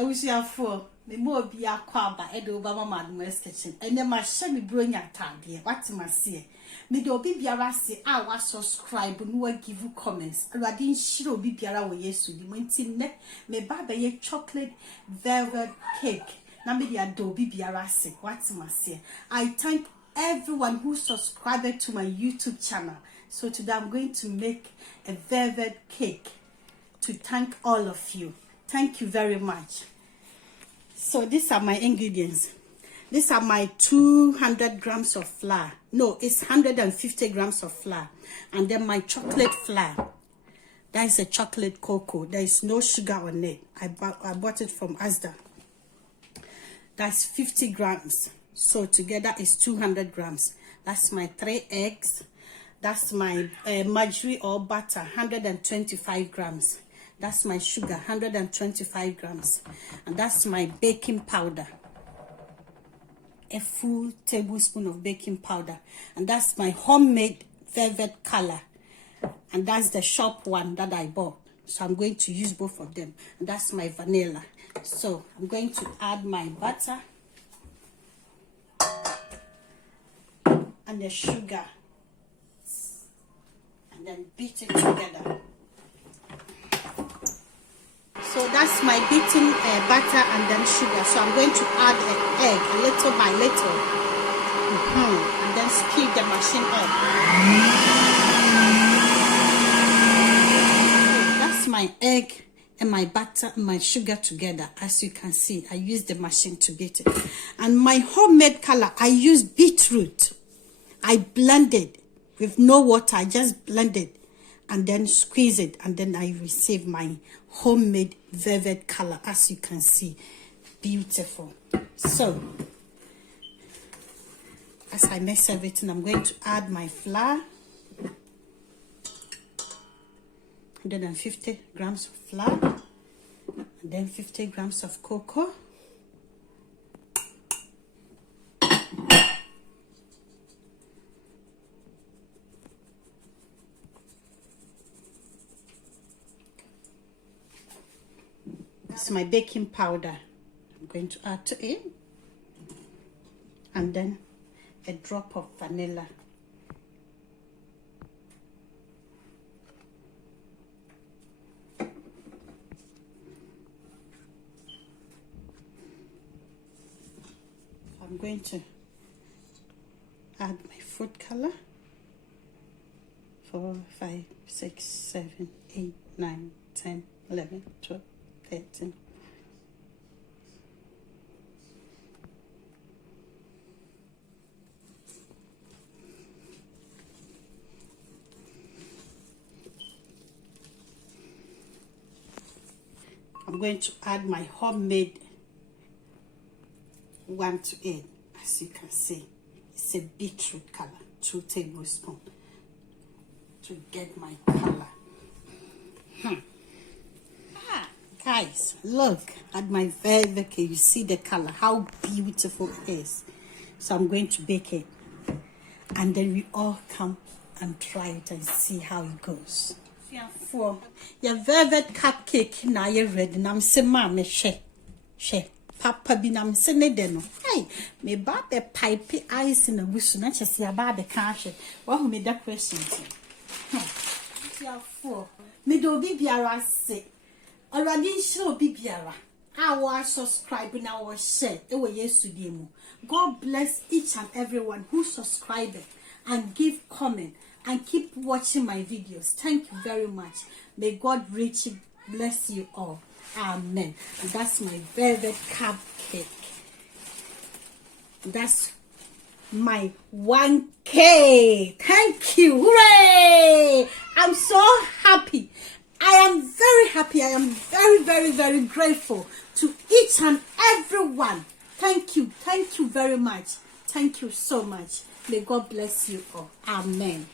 I wish you have four. Me more be a quaba, Adoma, Mademoiselle's kitchen. And then my shabby brilliant tag here. What am I say? Me do be biarasi. I was subscribe and will give you comments. I didn't show be biara with yesu. The mountain me baba ye chocolate velvet cake. Now me the adobe biarasi. What am I say? I thank everyone who subscribed to my YouTube channel. So today I'm going to make a velvet cake to thank all of you. Thank you very much. So these are my ingredients. These are my 200 grams of flour. No, it's 150 grams of flour. And then my chocolate flour. That is a chocolate cocoa. There is no sugar on it. I bought it from Asda. That's 50 grams. So together is 200 grams. That's my 3 eggs. That's my margarine or butter, 125 grams. That's my sugar, 125 grams. And that's my baking powder. A full tablespoon of baking powder. And that's my homemade velvet color. And that's the shop one that I bought. So I'm going to use both of them. And that's my vanilla. So I'm going to add my butter and the sugar. And then beat it together. So that's my beaten butter and then sugar. So I'm going to add an egg little by little. And then speed the machine up. So that's my egg and my butter and my sugar together. As you can see, I use the machine to beat it. And my homemade color, I use beetroot. I blend it with no water. I just blend it and then squeeze it, and then I receive my homemade velvet color. As you can see, beautiful. So as I mix everything, I'm going to add my flour, 150 grams of flour, and then 50 grams of cocoa. This is my baking powder. I'm going to add to it. And then a drop of vanilla. I'm going to add my food color. 4, 5, 6, 7, 8, 9, 10, 11, 12. 13. I'm going to add my homemade 1 to 8. As you can see, it's a beetroot color, 2 tablespoons to get my color. Guys, look at my velvet cake. You see the color, how beautiful it is. So I'm going to bake it. And then we all come and try it and see how it goes. For your velvet cupcake, now you're ready. Now I'm saying, Mama, she. Papa be nam sene de no. Hey, me ba be pipe ice in a wish, not just your baby cash. What me decoration? For me do be biara say. Already show be biara. Our subscribe and our share. God bless each and everyone who subscribed and give comment and keep watching my videos. Thank you very much. May God richly bless you all. Amen. And that's my velvet cupcake. That's my 1K. Thank you. Hooray! I'm so happy. I am very happy. I am very, very, very grateful to each and everyone. Thank you. Thank you very much. Thank you so much. May God bless you all. Amen.